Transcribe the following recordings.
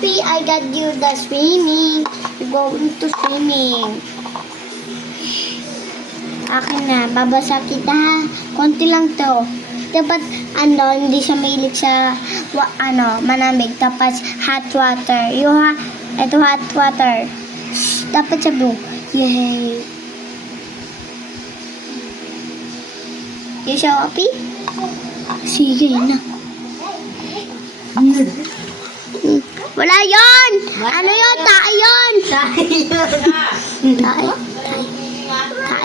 Happy, I got you the swimming. You're going to swimming. Akin na, babasa kita ha. Konti lang to. Dapat, hindi siya mahilig sa, manamig. Tapos, hot water. Ito hot water. Dapat sa blue. Yay. You so happy? Sige na. Wala yon. Ano yun? Tae yun. Tae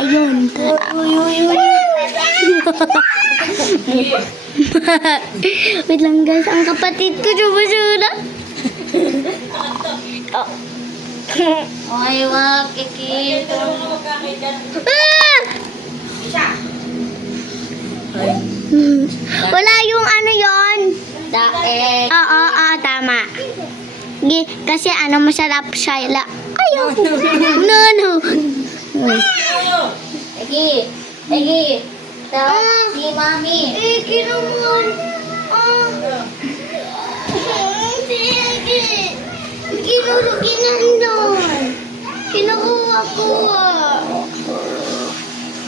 yun. Wait lang guys. Ang kapatid ko sumusuna. Ay, wag, kikit. Wala yung ano yon. Daek. Oo, tama. Kasi masarap siya. Ayaw. No. Egi. Si Mami. Naman. Kinukuha ko.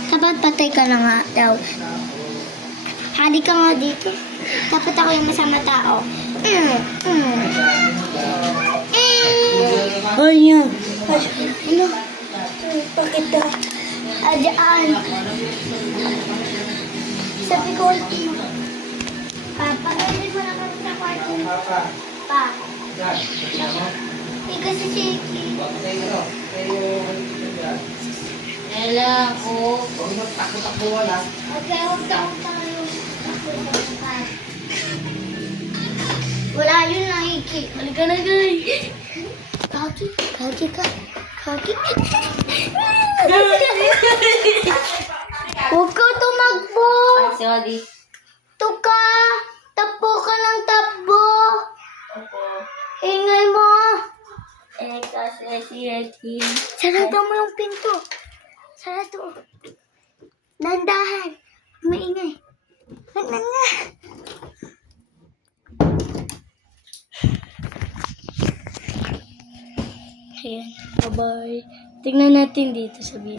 Dapat patay ka na nga daw. Hali ka nga dito. Dapat ako yung masama tao. Ayan. Ano? Bakit ka? Diyan. Sabi ko, Papa, pwede mo naman sa kwarto. Pa. Kasi shaky. Ela, oh. Okay, huwag tayo. Wala yun nakiki. Halika na guys. Kaki ka. Huwag ka tumakbo. Ay, sorry. Tuka. Takbo ka ng takbo. Ingay mo. Kasi si Eki. Sarado mo yung pinto. Sarado. Nandahan. Maingay. Nga. Ayan. Bye-bye. Tignan natin dito sa video.